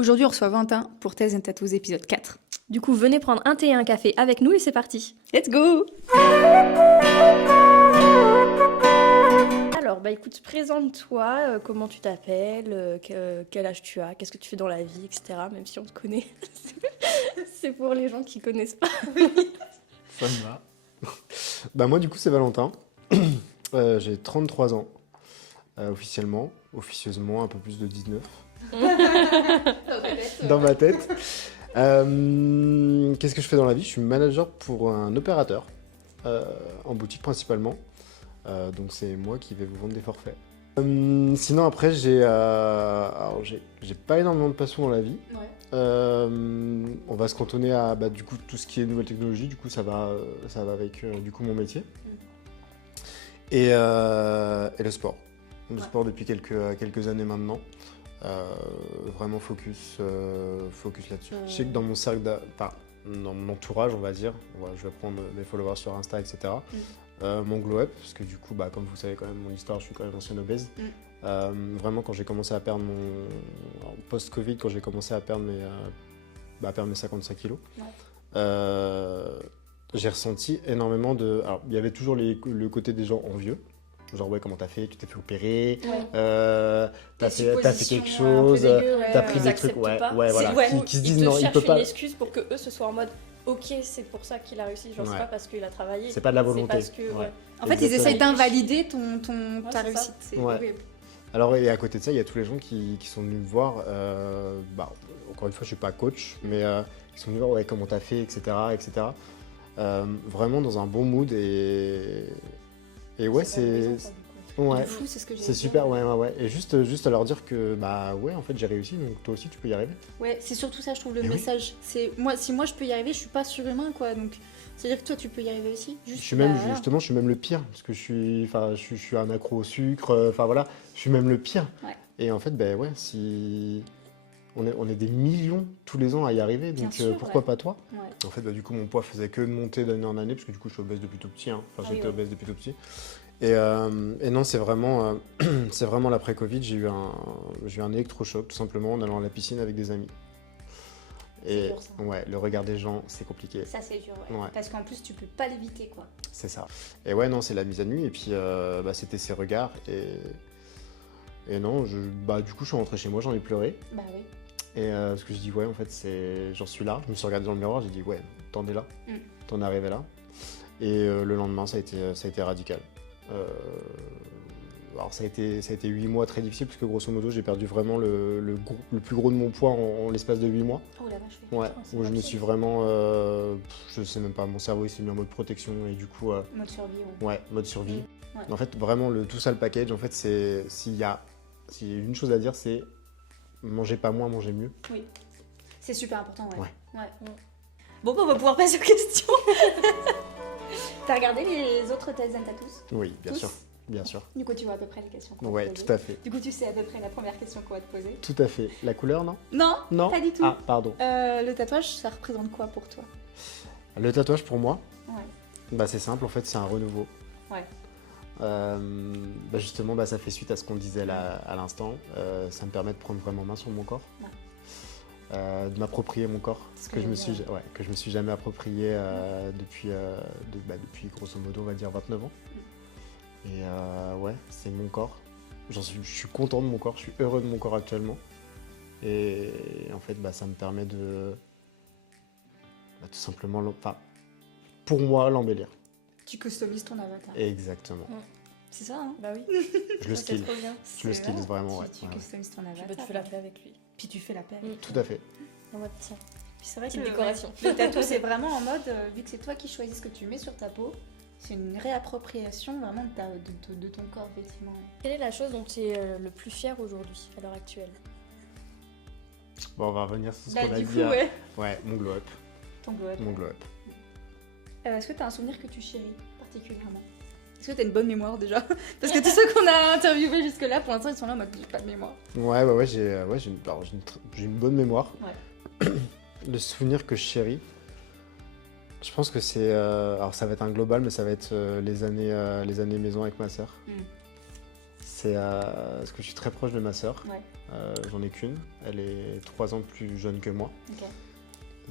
Aujourd'hui, on reçoit Valentin pour Tales and Tattoos épisode 4. Du coup, venez prendre un thé et un café avec nous et c'est parti. Let's go! Alors, écoute, présente-toi, comment tu t'appelles, quel âge tu as, qu'est-ce que tu fais dans la vie, etc. Même si on te connaît. C'est pour les gens qui connaissent pas. Ça me va. Moi, du coup, c'est Valentin. J'ai 33 ans, officiellement. Officieusement, un peu plus de 19. Dans ma tête. Qu'est-ce que je fais dans la vie? Je suis manager pour un opérateur, en boutique principalement. Donc c'est moi qui vais vous vendre des forfaits. Sinon après j'ai pas énormément de passion dans la vie. On va se cantonner à du coup tout ce qui est nouvelle technologie. Du coup ça va avec du coup mon métier. Et le sport. Le sport depuis quelques années maintenant. Vraiment focus là-dessus. Je sais que dans mon cercle, dans mon entourage, on va dire, je vais prendre mes followers sur Insta, etc. Mon glow up, parce que du coup, comme vous savez quand même mon histoire, je suis quand même ancien obèse. Vraiment, quand j'ai commencé à perdre post-Covid, quand j'ai commencé à perdre mes 55 kilos, j'ai ressenti énormément de. Alors, il y avait toujours le côté des gens envieux. Genre, comment t'as fait? Tu t'es fait opérer, t'as fait quelque chose, t'as pris des trucs, qui se disent non, il peut pas. Une excuse pour que eux se soient en mode ok, c'est pour ça qu'il a réussi, genre c'est pas parce qu'il a travaillé. C'est pas de la volonté. Parce que, En fait, ils essayent d'invalider ta réussite. C'est horrible. Alors, et à côté de ça, il y a tous les gens qui sont venus me voir. Encore une fois, je suis pas coach, mais qui sont venus voir comment t'as fait, etc. Vraiment dans un bon mood et ouais, c'est fou, c'est ce que j'ai c'est super, ouais. Et juste à leur dire que en fait j'ai réussi, donc toi aussi tu peux y arriver. Ouais, c'est surtout ça, je trouve, le Et message. C'est si moi je peux y arriver, je suis pas surhumain, quoi. Donc c'est-à-dire que toi tu peux y arriver aussi. Je suis même le pire parce que je suis un accro au sucre. Je suis même le pire. Ouais. Et en fait, si on est des millions tous les ans à y arriver, donc pourquoi pas toi? En fait, du coup, mon poids faisait que monter d'année en année, parce que du coup, je suis obèse depuis tout petit. J'étais obèse depuis tout petit. Et non, c'est vraiment l'après-Covid. J'ai eu un électrochoc, tout simplement, en allant à la piscine avec des amis. Et dur, ça. Le regard des gens, c'est compliqué. Ça, c'est dur, parce qu'en plus, tu peux pas l'éviter, quoi. C'est ça. Et non, c'est la mise à nu. Et puis, c'était ces regards. Et non, du coup, je suis rentré chez moi, j'en ai pleuré. Bah oui. Et parce que je dis en fait j'en suis là. Je me suis regardé dans le miroir, j'ai dit t'en es là, t'en es arrivé là. Et le lendemain ça a été radical. Alors ça a été 8 mois très difficiles parce que grosso modo j'ai perdu vraiment le plus gros de mon poids en l'espace de 8 mois. Oh la vache. Où je me suis vraiment, je sais même pas, mon cerveau il s'est mis en mode protection et du coup. Mode survie. Mode survie. En fait vraiment tout ça le package, en fait c'est s'il y a une chose à dire, c'est mangez pas moins, mangez mieux. Oui, c'est super important, ouais. Bon, on va pouvoir passer aux questions. T'as regardé les autres Tales and Tattoos? Oui, bien sûr. Du coup, tu vois à peu près les questions qu'on va te poser. Tout à fait. Du coup, tu sais à peu près la première question qu'on va te poser. Tout à fait. La couleur, non? Non, pas du tout. Ah, pardon. Le tatouage, ça représente quoi pour toi? Le tatouage, pour moi, ouais. C'est simple, en fait, c'est un renouveau. Ouais. Justement, ça fait suite à ce qu'on disait là, à l'instant. Ça me permet de prendre vraiment main sur mon corps. De m'approprier mon corps, que je me suis jamais approprié depuis grosso modo on va dire 29 ans. Et c'est mon corps. Je suis content de mon corps, je suis heureux de mon corps actuellement. Et en fait ça me permet de tout simplement pour moi l'embellir. Tu customises ton avatar. Exactement. C'est ça, hein? Bah oui. Je le skill. Je le skill vraiment, Tu customises ton avatar. Tu fais la paix avec lui. Puis tu fais la paix. Tout à fait. En mode tiens. Puis c'est vrai que décoration. Le tatou, c'est vraiment en mode, vu que c'est toi qui choisis ce que tu mets sur ta peau, c'est une réappropriation vraiment de ton corps, effectivement. Quelle est la chose dont tu es le plus fier aujourd'hui, à l'heure actuelle? Bon, on va revenir sur ce qu'on a du dit. coup, Mon glow up. Ton glow up. Mon glow up. Est-ce que tu as un souvenir que tu chéris particulièrement? Est-ce que tu as une bonne mémoire déjà? Parce que tous ceux qu'on a interviewés jusque-là, pour l'instant, ils sont là en mode j'ai pas de mémoire. J'ai une bonne mémoire. Ouais. Le souvenir que je chéris, je pense que c'est. Alors ça va être un global, mais ça va être les années maison avec ma sœur. C'est parce que je suis très proche de ma sœur. Ouais. J'en ai qu'une. Elle est 3 ans plus jeune que moi. Ok.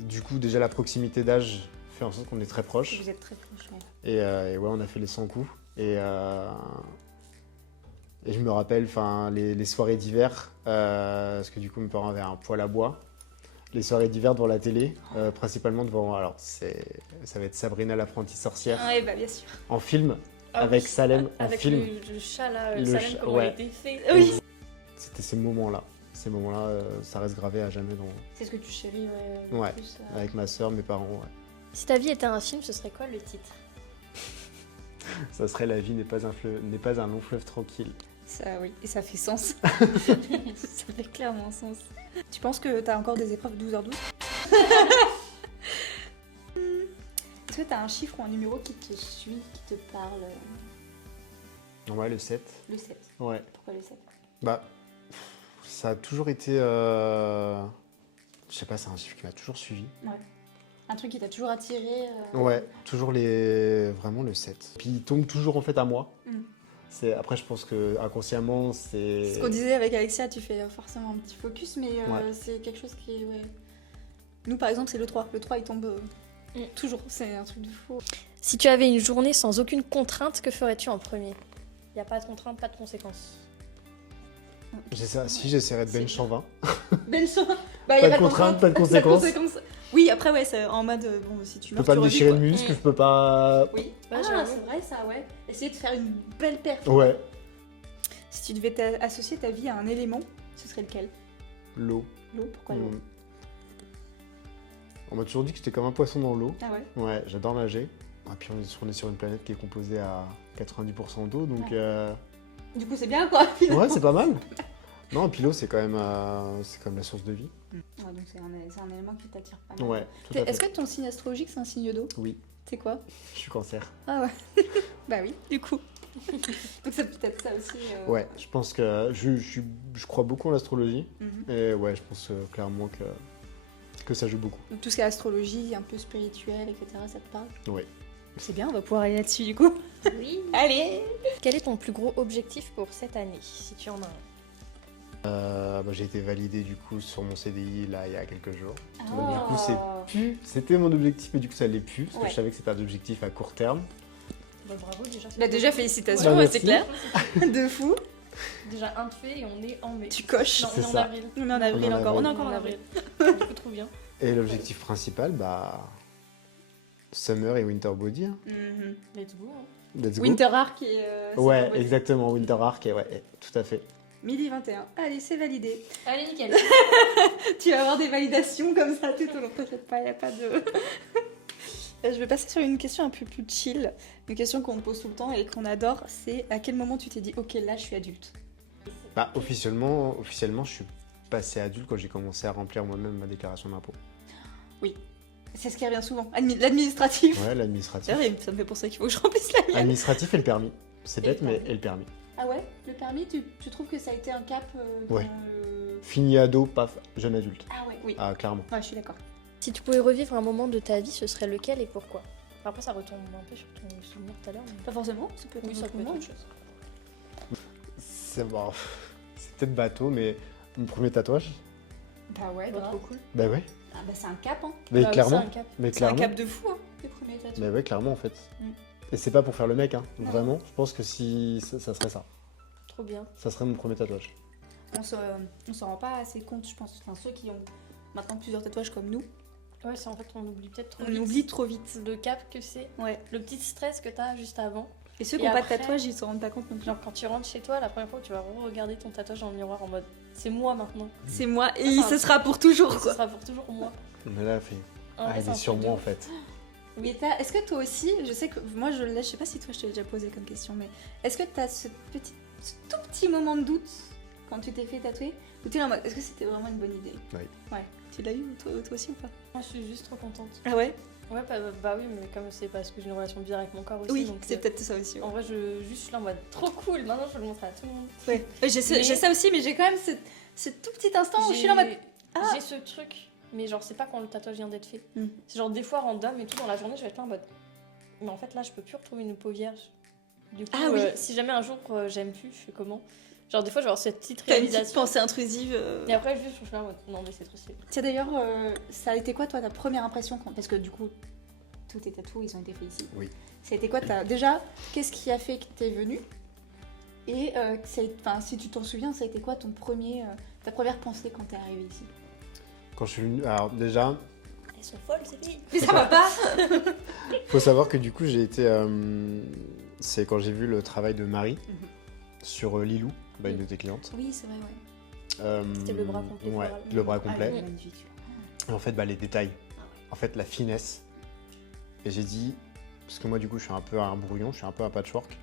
Du coup, déjà, la proximité d'âge fait en sorte qu'on est très proches. Vous êtes très proches, ouais. Et ouais, on a fait les 100 coups. Et je me rappelle les soirées d'hiver, parce que du coup, mes parents avaient un poêle à bois. Les soirées d'hiver devant la télé, principalement devant. Alors, ça va être Sabrina l'apprentie sorcière Ouais, bah bien sûr. en film, Ah avec oui, Salem en avec film. le chat là, Le Salem, chat, comment ouais. il était fait. Oui. C'était ces moments-là. Ces moments-là, ça reste gravé à jamais C'est ce que tu chéris, ouais. Le Ouais. plus, avec ma sœur, mes parents. Ouais. Si ta vie était un film, ce serait quoi le titre? Ça serait La vie n'est pas un long fleuve tranquille. Ça, oui, et ça fait sens. Ça fait clairement sens. Tu penses que t'as encore des épreuves 12h12? Est-ce que t'as un chiffre ou un numéro qui te suit, qui te parle? Ouais, le 7. Le 7. Ouais. Pourquoi le 7? Bah, ça a toujours été. Je sais pas, c'est un chiffre qui m'a toujours suivi. Ouais. Un truc qui t'a toujours attiré? Ouais, toujours vraiment le 7. Puis il tombe toujours en fait à moi. Mm. Après, je pense que inconsciemment, c'est. Ce qu'on disait avec Alexia, tu fais forcément un petit focus, mais Ouais. c'est quelque chose qui est. Ouais. Nous, par exemple, c'est le 3. Le 3, il tombe toujours. C'est un truc de fou. Si tu avais une journée sans aucune contrainte, que ferais-tu en premier? Il n'y a pas de contrainte, pas de conséquences. Si j'essaierais de bench C'est- 120. Belle chose. Bah, y Pas a de contrainte, pas de Pas de conséquences. conséquences. Oui, après, ouais, c'est en mode. Bon, si tu Je peux meurs, pas tu me revis, déchirer quoi. le muscle, Mm. je peux pas. Oui. Ouais, Ah, j'avoue. c'est vrai, ça, ouais. Essayer de faire une belle perf. Ouais. Si tu devais associer ta vie à un élément, ce serait lequel? L'eau. L'eau. Pourquoi l'eau? Mm. On m'a toujours dit que j'étais comme un poisson dans l'eau. Ah ouais. Ouais, j'adore nager. Et puis on est sur une planète qui est composée à 90% d'eau, donc Ouais. Du coup, c'est bien, quoi. finalement. ouais, c'est pas mal. Non, et puis l'eau, c'est quand même la source de vie. Ouais, donc c'est un élément qui t'attire pas mal. Ouais, tout à Est-ce fait. que ton signe astrologique, c'est un signe d'eau? Oui, C'est quoi? je suis cancer. Ah ouais. Bah oui, du coup. Donc c'est peut-être ça aussi. Ouais, je pense que je crois beaucoup en l'astrologie. Mhm. Et ouais, je pense clairement que ça joue beaucoup. Donc tout ce qui est astrologie, un peu spirituel, etc., ça te parle? Ouais. C'est bien, on va pouvoir aller là-dessus du coup. Oui. Allez! Quel est ton plus gros objectif pour cette année, si tu en as un? J'ai été validé du coup sur mon CDI là il y a quelques jours. Ah. Du coup, c'était mon objectif, mais du coup, ça l'est plus parce Ouais. que je savais que c'était un objectif à court terme. Bah, bravo déjà. Bah déjà, félicitations, Bah, ouais, merci. c'est clair. De fou. Déjà un de fait et on est en mai. Tu coches. Non, on C'est est en ça. avril. On est en avril On est en encore. On est avril. encore en avril. Du coup, trop bien. Et l'objectif principal, Summer et Winter Body. Hein. Mhm. Let's go. Hein. Let's go. Winter Arc et. Ouais, Summer Body. exactement, Winter Arc, et ouais, tout à fait. Midi 21. Allez, c'est validé. Allez, nickel. Tu vas avoir des validations comme ça tout au long. T'inquiète pas, il n'y a pas de. Je vais passer sur une question un peu plus chill. Une question qu'on me pose tout le temps et qu'on adore. C'est à quel moment tu t'es dit, ok, là, je suis adulte? Officiellement, je suis passé adulte quand j'ai commencé à remplir moi-même ma déclaration d'impôt. C'est ce qui revient souvent. L'administratif. Ouais, l'administratif. D'ailleurs, ça me fait penser qu'il faut que je remplisse la mienne. Administratif et le permis. C'est Et bête, le mais permis. et le permis. Ah ouais? Le permis, tu trouves que ça a été un cap dans Ouais. le- Fini ado, paf, jeune adulte. Ah ouais, oui. Ah, clairement. Ouais, je suis d'accord. Si tu pouvais revivre un moment de ta vie, ce serait lequel et pourquoi? Après, ça retombe un peu sur ton souvenir tout à l'heure. mais- Pas forcément, ça peut être Oui, un ça autre peut être moment. autre chose. C'est bon, c'est peut-être bateau, mais mon premier tatouage. Bah ouais, Bah, grave. trop cool. Bah ouais. Ah bah c'est un cap, hein. Mais Bah oui, clairement. c'est un cap. Mais C'est un clairement. cap de fou, hein, les premiers tatouages. Bah ouais, clairement en fait. Mm. Et c'est pas pour faire le mec, hein. Non. Vraiment, je pense que si ça serait ça. Trop bien. Ça serait mon premier tatouage. On s'en rend pas assez compte, je pense. Enfin, ceux qui ont maintenant plusieurs tatouages comme nous, Ouais, c'est en fait, on oublie peut-être trop on vite oublie trop vite. le cap que c'est. Ouais. Le petit stress que t'as juste avant. Et ceux Et qui n'ont pas de après- tatouage, ils s'en rendent pas compte non plus. Genre, quand tu rentres chez toi, la première fois que tu vas regarder ton tatouage dans le miroir en mode c'est moi maintenant. C'est moi et Enfin, ce sera pour toujours, Ce quoi. sera pour toujours moi. Mais là, elle fait. En vrai, Ah, il c'est est un sur truc de moi en ouf. fait. Mais est-ce que toi aussi, je sais que moi je l'ai, je sais pas si toi je t'ai déjà posé comme question, mais est-ce que t'as ce tout petit moment de doute quand tu t'es fait tatouer ou t'es là en mode, est-ce que c'était vraiment une bonne idée? Oui. Ouais. Tu l'as eu toi aussi ou pas? Moi, je suis juste trop contente. Ah ouais? Ouais, bah oui, mais comme c'est parce que j'ai une relation bizarre avec mon corps aussi. Oui, donc, c'est peut-être ça aussi. Ouais. En vrai, je suis là en mode trop cool. Maintenant, je vais le montrer à tout le monde. Ouais, j'ai Mais- ça aussi, mais j'ai quand même ce tout petit instant où je suis là en mode. Ah. J'ai ce truc, mais genre, c'est pas quand le tatouage vient d'être fait. Mm. C'est genre des fois random et tout dans la journée, je vais être là en mode. Mais en fait, là, je peux plus retrouver une peau vierge. Du coup, Ah oui. si jamais un jour j'aime plus, je fais comment? Genre des fois, je vais avoir cette petite T'as une petite réalisation. pensée intrusive. Et après, juste, je suis là en mode, non mais c'est trop stylé. Tiens d'ailleurs, ça a été quoi toi ta première impression parce que du coup, tous tes tatous ils ont été faits ici. Oui. Ça a été quoi déjà, qu'est-ce qui a fait que t'es venu? Et si tu t'en souviens, ça a été quoi ta première pensée quand t'es arrivé ici? Quand je suis venu, alors déjà, Elles sont folles, ces filles. Mais ça va pas. faut savoir que du coup j'ai été, c'est quand j'ai vu le travail de Marie sur Lilou, une de tes clientes. Oui, c'est vrai, ouais. C'était le bras complet, Ouais, floral. le bras complet. Ah, magnifique. Et en fait, les détails, en fait, la finesse. Et j'ai dit, parce que moi, du coup, je suis un peu un brouillon, je suis un peu un patchwork.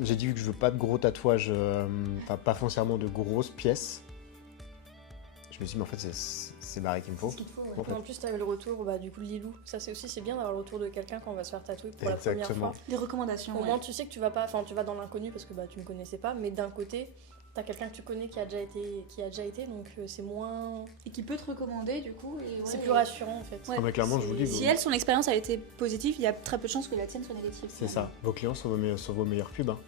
J'ai dit que je veux pas de gros tatouages, pas foncièrement de grosses pièces. Je me suis dit, mais en fait, c'est Marie qu'il me faut. Ce qu'il te faut, ouais. En fait. En plus, t'avais le retour du coup de Lilou. Ça, c'est bien d'avoir le retour de quelqu'un quand on va se faire tatouer pour la première Exactement. fois. Des recommandations. Au ouais. moins, tu sais que tu vas pas, tu vas dans l'inconnu parce que tu me connaissais pas, mais d'un côté, t'as quelqu'un que tu connais qui a déjà été, donc c'est moins, Et qui peut te recommander du coup. Et c'est ouais, plus rassurant en fait. Ouais. Ah, mais clairement, je vous le dis, Si elle, son expérience a été positive, il y a très peu de chances que la tienne soit négative. C'est ça, vos clients sont vos meilleurs pubs. Hein.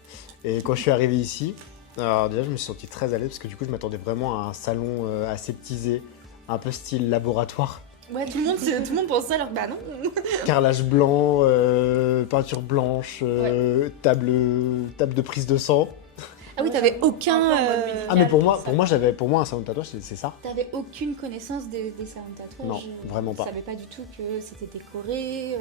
Et quand je suis arrivé ici, alors déjà, je me suis senti très à l'aise parce que du coup, je m'attendais vraiment à un salon aseptisé, un peu style laboratoire. Ouais, tout le monde pense ça alors bah non. Carrelage blanc, peinture blanche, table de prise de sang. Ah oui, Ouais, t'avais un peu en aucun. mode médical. Ah mais pour moi, ça. pour moi un salon de tatouage c'est ça. T'avais aucune connaissance des salons de tatouage. Non, vraiment pas. Je savais pas du tout que c'était décoré.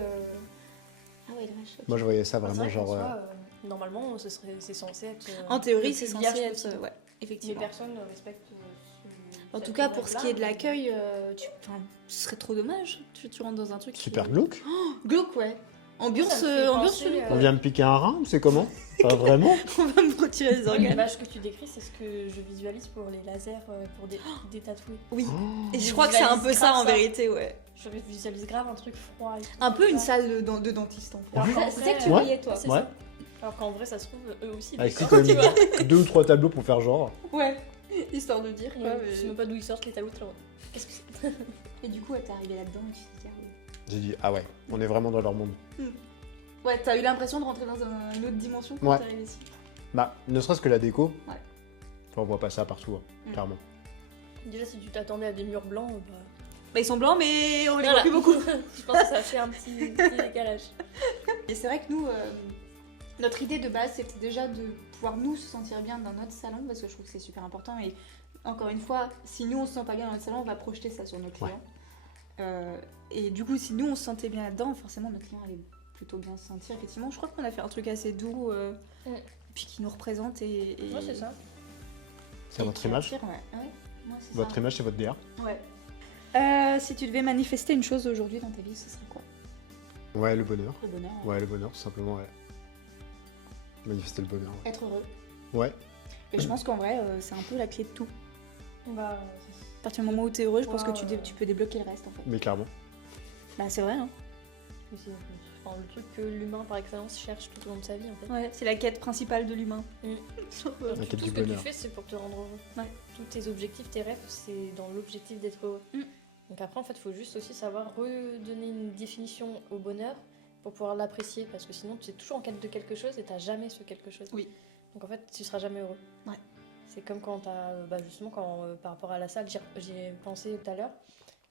Ah ouais, la vache. ok. Moi je voyais ça C'est vraiment vrai qu'en genre. soi, normalement, c'est censé être. En théorie, le c'est plus censé vierge être. possible. Ouais, Mais effectivement. personne ne respecte. En tout cas, pour ce qui est de l'accueil, ce serait trop dommage. Tu rentres dans un truc. Super qui... glauque. Glauque, ouais. Ambiance, Ça me fait ambiance penser, chelou. On vient me piquer un rein, c'est comment? Pas vraiment. On va me retirer les organes. L'image que tu décris, c'est ce que je visualise pour les lasers, pour des tatoués. Oui. Oh. Et je Je crois que c'est un peu visualise ça grave en ça. vérité, ouais. Je visualise grave un truc froid. Et tout, Un peu tu une vois. salle de dentiste en fait. Alors qu'en C'est vrai, ça que tu ouais. voyais toi. C'est Ouais. ça. Alors qu'en vrai, ça se trouve, eux aussi. Avec d'accord, quand tu vois. même 2 ou 3 tableaux pour faire genre. Ouais. Histoire de dire quoi. Ouais, mais- Je sais même pas d'où ils sortent les tableaux de travail. Qu'est-ce que c'est? Et du coup, elle t'est arrivée là-dedans et tu t'es dit, ah oui. J'ai dit ah ouais, on est vraiment dans leur monde. Ouais, t'as eu l'impression de rentrer dans une autre dimension quand Ouais. t'es arrivée ici. Bah, ne serait-ce que la déco. Ouais. Enfin, on voit pas ça partout, hein, Mm. clairement. Déjà, si tu t'attendais à des murs blancs, Bah, ils sont blancs, mais on les voilà. voit plus beaucoup. Je pense que ça fait un petit décalage. Et c'est vrai que nous, notre idée de base, c'était déjà de pouvoir nous se sentir bien dans notre salon, parce que je trouve que c'est super important. Et encore une fois, si nous on se sent pas bien dans notre salon, on va projeter ça sur nos clients. Et du coup, si nous on se sentait bien là-dedans, forcément notre client allait plutôt bien se sentir. Effectivement, je crois qu'on a fait un truc assez doux, puis qui nous représente et Ouais, c'est ça. C'est et votre qui image. attire, ouais. Ouais, moi, c'est Votre ça. image, c'est votre DA. Ouais. Si tu devais manifester une chose aujourd'hui dans ta vie, ce serait quoi? Ouais, le bonheur. Le bonheur. Ouais, le bonheur, tout simplement, ouais. Manifester le bonheur. Ouais. Être heureux. Ouais. Et je pense qu'en vrai, c'est un peu la clé de tout. Bah, À partir du moment où t'es heureux, je pense que Ouais, tu peux débloquer le reste en fait. Mais clairement. Bah c'est vrai, hein. c'est le truc que l'humain par excellence cherche tout au long de sa vie en fait. Ouais, c'est la quête principale de l'humain. Mm. La Tout quête ce du que tu bonheur. fais, c'est pour te rendre heureux. Ouais. Tous tes objectifs, tes rêves, c'est dans l'objectif d'être heureux. Mm. Donc après, en fait, il faut juste aussi savoir redonner une définition au bonheur pour pouvoir l'apprécier. Parce que sinon, tu es toujours en quête de quelque chose et tu n'as jamais ce quelque chose. Oui. Donc en fait, tu seras jamais heureux. Ouais. C'est comme quand tu as, justement, par rapport à la salle, j'ai pensé tout à l'heure,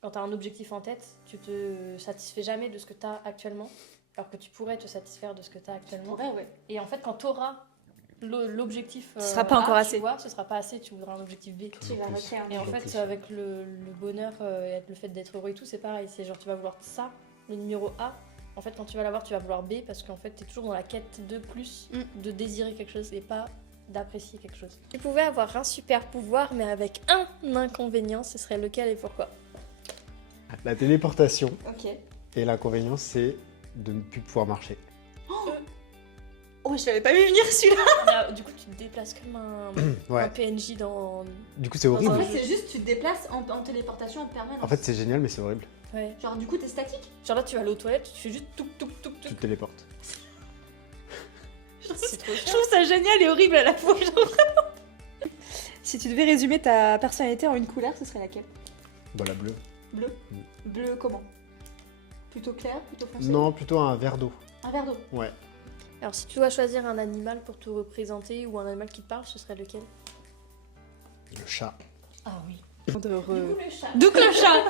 quand tu as un objectif en tête, tu te satisfais jamais de ce que tu as actuellement, alors que tu pourrais te satisfaire de ce que tu as actuellement. Ouais. Et en fait, quand tu auras l'objectif Ce sera pas A, encore tu assez. vois, ce sera pas assez, tu voudras un objectif B. Tu vas plus. recréer un Et en Toujours fait, plus. avec le bonheur et le fait d'être heureux et tout, c'est pareil. C'est genre, tu vas vouloir ça, le numéro A. En fait, quand tu vas l'avoir, tu vas vouloir B parce qu'en fait, tu es toujours dans la quête de plus, de désirer quelque chose et pas d'apprécier quelque chose. Tu pouvais avoir un super pouvoir, mais avec un inconvénient, ce serait lequel et pourquoi? La téléportation. Ok. Et l'inconvénient, c'est de ne plus pouvoir marcher. Oh, je l'avais pas vu venir celui-là. Là, du coup, tu te déplaces comme un Ouais. PNJ dans. Du coup, c'est En horrible. En fait, c'est juste tu te déplaces en téléportation en permanence. En fait, c'est génial, mais c'est horrible. Ouais. Genre du coup t'es statique. Genre là, tu vas aller aux toilettes, tu fais juste touc touc touc Tu touc. te téléportes. C'est trop Je chiant. trouve ça génial et horrible à la fois. Genre vraiment. Si tu devais résumer ta personnalité en une couleur, ce serait laquelle? Voilà, bleu. Bleu. Mm. Bleu comment? Plutôt clair, plutôt foncé? Non, plutôt un verre d'eau. Un verre d'eau. Ouais. Alors, si tu dois choisir un animal pour te représenter ou un animal qui te parle, ce serait lequel? Le chat. Ah oui. Le chat. Donc le chat.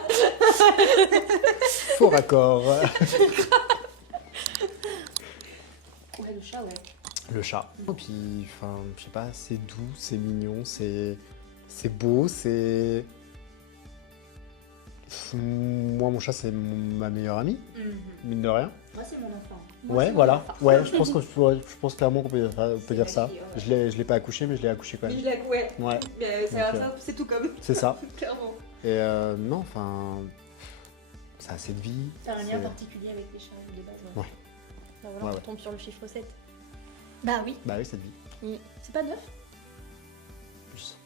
Faux raccord. Ouais, le chat, ouais. Le chat. Et puis, enfin, je sais pas, c'est doux, c'est mignon, c'est beau, c'est... Moi, mon chat, c'est ma meilleure amie, mine de rien. Moi, c'est mon enfant. Ouais, voilà. Ouais, je pense clairement qu'on peut dire ça. Je l'ai pas accouché, mais je l'ai accouché quand même. Ouais. Ouais, Mais Donc, c'est tout comme. c'est ça. Clairement. Et non, enfin, ça a assez de vie. T'as un lien c'est- particulier avec les chats de base. Ouais. Bah voilà, Ouais, on ouais. tombe sur le chiffre 7. Bah oui. Bah oui, cette vie. C'est pas 9? Plus.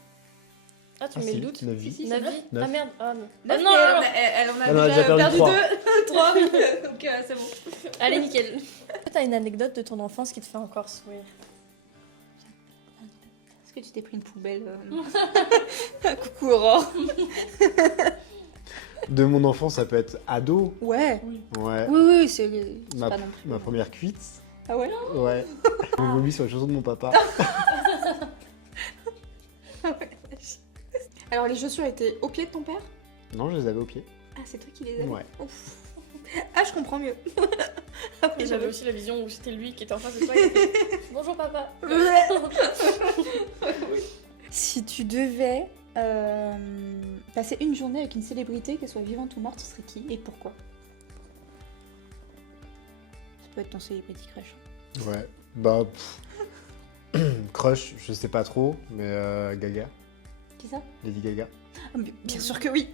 Ah, tu Ah, me mets si, le doute? 9 vies. Si, 9 c'est vies? Neuf. Ah merde, ah non. Ah Ah non, non, elle en a Elle en a déjà perdu trois. 3. Donc c'est bon. Allez, nickel. T'as une anecdote de ton enfance qui te fait encore sourire? Est-ce que tu t'es pris une poubelle Coucou Aurore. De mon enfance, ça peut être ado. Ouais. Ouais. Oui, c'est Ma, pas non plus. ma première cuite. Ah ouais. Ouais. J'ai vomi sur la chanson de mon papa. Alors les chaussures étaient au pied de ton père? Non, je les avais au pied. Ah, c'est toi qui les avais? Ouais. Ouf. Ah, je comprends mieux. Et j'avais aussi la vision où c'était lui qui était en face de toi. Il fait, bonjour papa. Si tu devais passer une journée avec une célébrité, qu'elle soit vivante ou morte, ce serait qui et pourquoi? Ça peut être ton célébrité crush. Ouais. Bah. Crush, je sais pas trop, mais Gaga. Qui ça? Lady Gaga. Ah, mais bien sûr que oui.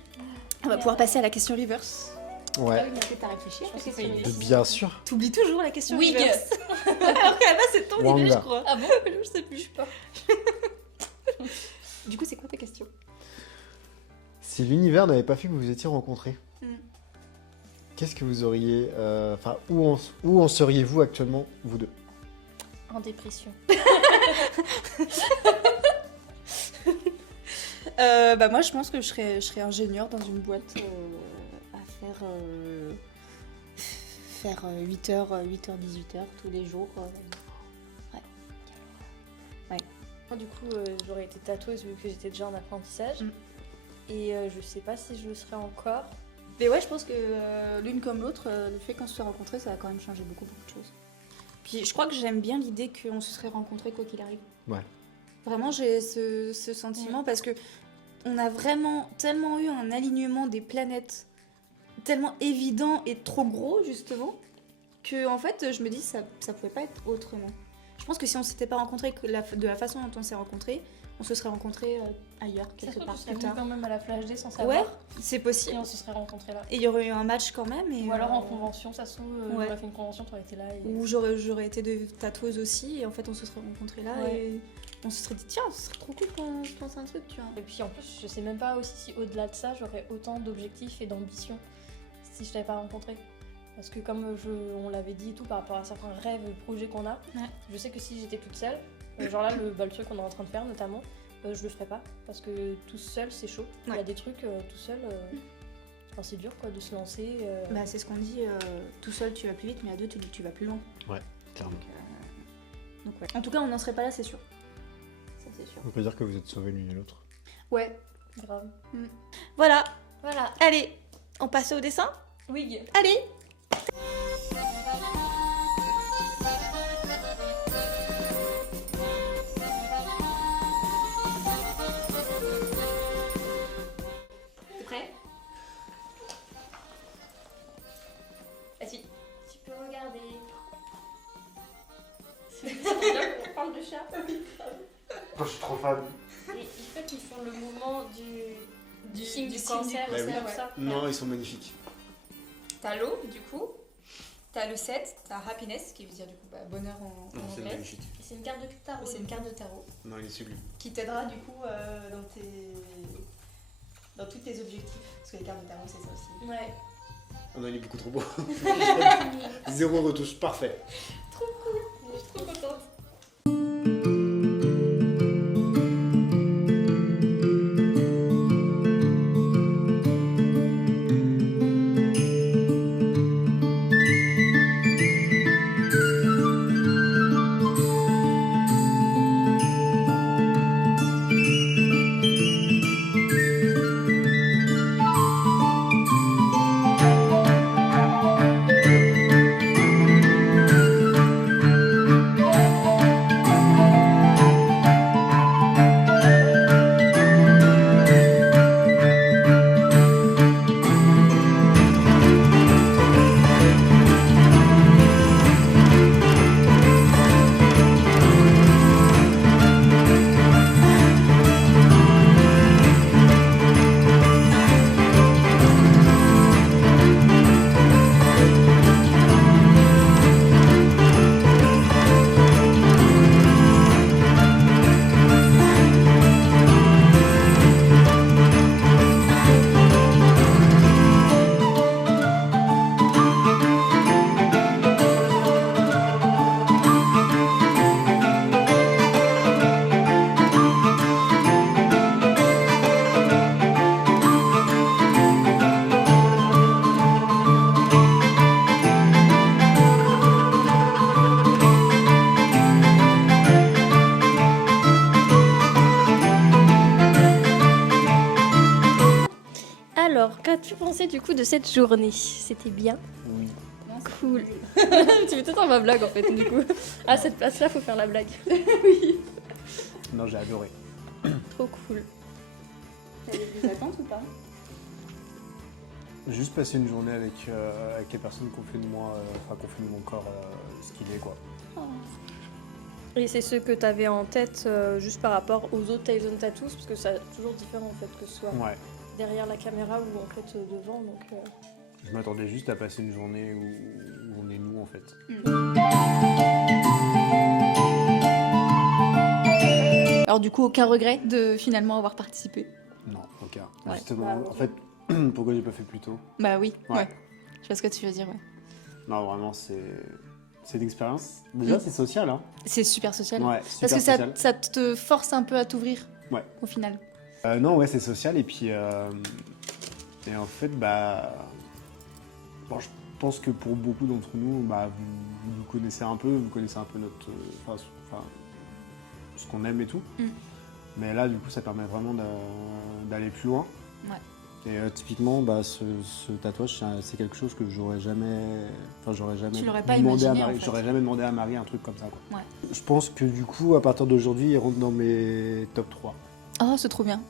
On va pouvoir passer à la question reverse. Ouais. Est-ce que t'as réfléchi à la question c'est reverse? Bien sûr. T'oublies toujours la question Wig. reverse. Alors qu'à la base, c'est ton idée, je Wanga. crois. Ah bon? Je sais plus. Je sais pas. Du coup, c'est quoi ta question? Si l'univers n'avait pas fait que vous vous étiez rencontrés, Mm. qu'est-ce que vous auriez. Enfin, où en seriez-vous actuellement, vous deux? En dépression. Bah moi je pense que je serais ingénieur dans une boîte à faire 8h, 18h tous les jours. Moi, du coup, j'aurais été tatoueuse vu que j'étais déjà en apprentissage. Mm. Et je sais pas si je le serais encore. Mais ouais, je pense que l'une comme l'autre, le fait qu'on se soit rencontrés, ça a quand même changé beaucoup de choses. Puis je crois que j'aime bien l'idée qu'on se serait rencontrés quoi qu'il arrive. Ouais. Vraiment, j'ai ce sentiment parce que on a vraiment tellement eu un alignement des planètes tellement évident et trop gros justement que en fait je me dis ça pouvait pas être autrement. Je pense que si on s'était pas rencontrés de la façon dont on s'est rencontrés, on se serait rencontrés ailleurs Ça se quelque trouve, part tu serais plus venue tard. quand même à la plage D sans Ouais, savoir. c'est Et possible. on se serait rencontrés là. Et il y aurait eu un match quand même. Et Ou alors en convention, ça se trouve, ouais. on a fait une convention, t'aurais été là. Et... Ou j'aurais été de tatoueuse aussi et en fait on se serait rencontrés là Ouais. et on se serait dit tiens ce serait trop cool qu'on se pense un truc tu vois. Et puis en plus, je sais même pas aussi si au-delà de ça, j'aurais autant d'objectifs et d'ambitions si je t'avais pas rencontré. Parce que comme on l'avait dit et tout par rapport à certains rêves et projets qu'on a, Ouais. je sais que si j'étais toute seule, genre là le truc qu'on est en train de faire notamment, je le ferais pas. Parce que tout seul c'est chaud. Il y a Ouais. des trucs tout seul, enfin, c'est dur quoi de se lancer. Bah c'est ce qu'on dit, tout seul tu vas plus vite mais à deux tu vas plus loin. Clairement. Donc ouais. En tout cas on n'en serait pas là c'est sûr. Ça c'est sûr. On peut dire que vous êtes sauvés l'une et l'autre. Ouais. Grave. Voilà, Voilà. allez, on passe au dessin. Wig. Allez. T'es prêt? Vas-y. Tu peux regarder. C'est bien qu'on parle de chat. Je suis trop fan. Et il fait qu'ils font le mouvement du signe du signe cancer, du c'est cancer, comme ouais. ça. Non, ils sont magnifiques. T'as l'eau du coup, t'as le 7, t'as happiness qui veut dire du coup bonheur en anglais. magnifique. Et c'est une carte de tarot. Et c'est une carte de tarot Non, il est sublime. qui t'aidera du coup dans tous tes objectifs. Parce que les cartes de tarot c'est ça aussi. Ouais. Oh non, il est beaucoup trop beau. Zéro retouche, parfait. Je suis trop contente. Alors, qu'as-tu pensé du coup de cette journée? C'était bien? Oui. Cool. Tu fais tout en ma blague en fait du coup. À cette place-là, faut faire la blague. Non, j'ai adoré. Trop cool. T'avais des attentes ou pas? Juste passer une journée avec les personnes qui ont fait de moi, qui ont fait de mon corps ce qu'il est, quoi. Et c'est ce que t'avais en tête juste par rapport aux autres Tyson Tattoos, parce que c'est toujours différent en fait, que ce soit Ouais. derrière la caméra ou en fait devant. Donc, Je m'attendais juste à passer une journée où on est nous, en fait. Alors du coup, aucun regret de finalement avoir participé? Non, aucun. Ouais. Justement, Bah, en fait, pourquoi j'ai pas fait plus tôt? Bah oui, Ouais. ouais. Je vois ce que tu veux dire, ouais. Non, vraiment, c'est une expérience. Déjà, c'est social, hein. C'est super social. Ouais, super Parce que social. ça te force un peu à t'ouvrir. Ouais. Au final. Non, ouais, c'est social. Et puis, et en fait, bah, bon, je pense que pour beaucoup d'entre nous, bah, vous connaissez un peu notre, enfin, ce qu'on aime et tout. Mais là, du coup, ça permet vraiment d'aller plus loin. Ouais. Et typiquement, bah, ce tatouage, c'est quelque chose que j'aurais jamais Tu l'aurais pas demandé à imaginé, Marie. en fait. J'aurais jamais demandé à Marie un truc comme ça, quoi. Ouais. Je pense que du coup, à partir d'aujourd'hui, il rentre dans mes top 3. Oh, c'est trop bien.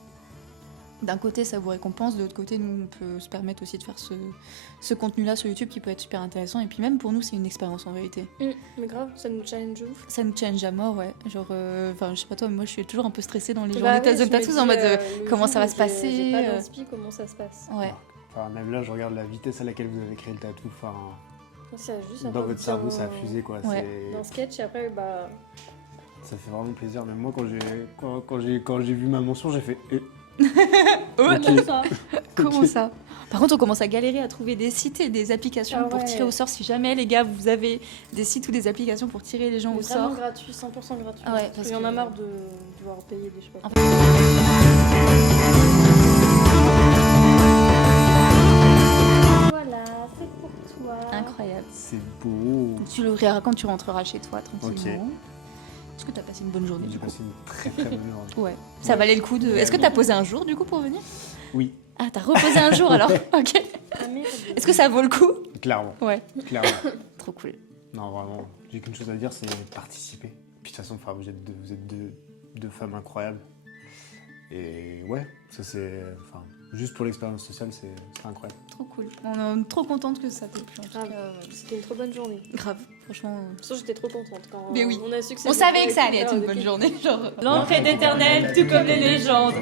D'un côté, ça vous récompense, de l'autre côté, nous, on peut se permettre aussi de faire ce contenu-là sur YouTube qui peut être super intéressant. Et puis même pour nous, c'est une expérience en vérité. mais grave, ça nous challenge ouf. Ça nous challenge à mort, ouais. Genre, enfin, je sais pas toi, mais moi, je suis toujours un peu stressée dans les Bah journées oui, Tyson je me Tattoos dis, en mode le comment jour ça va où se passer. J'ai pas d'inspi, comment ça se passe. Ouais. Enfin, même là, je regarde la vitesse à laquelle vous avez créé le tatou. Enfin, Ça a juste dans votre cerveau, ça a fusé, quoi. Ouais. Dans sketch et après, bah. Ça fait vraiment plaisir. Même moi, quand j'ai vu ma mention, j'ai fait. Comment ça? Comment ça? Par contre, on commence à galérer à trouver des sites et des applications Ah pour ouais. tirer au sort. Si jamais, les gars, vous avez des sites ou des applications pour tirer les gens Mais au vraiment sort. gratuit, 100% gratuit. Ah ouais, parce Il y en que- a marre de devoir payer des choses. En Voilà, c'est pour toi. Incroyable. C'est beau. Tu l'ouvriras quand tu rentreras chez toi, tranquillement. Ok. Est-ce que tu as passé une bonne journée J'ai du coup? passé une très très bonne journée. Ouais. Ça valait le coup de. Est-ce que tu as posé un jour du coup pour venir? Oui, Ah, t'as reposé un jour alors? Ok. Ah merde. Est-ce que ça vaut le coup? clairement. Ouais. Clairement. Trop cool. Non, vraiment, j'ai qu'une chose à dire, c'est participer. Puis de toute façon, enfin, vous êtes deux femmes incroyables. Et ouais, ça c'est. Enfin, juste pour l'expérience sociale, c'est incroyable. Trop cool. On est trop contente que ça t'ait plu en tout Grave. cas. C'était une trop bonne journée. Grave. Franchement. De toute façon, j'étais trop contente quand Mais oui. on a su que On c'était savait que ça allait être une bonne journée. Genre. L'entraide éternelle, tout comme les légendes.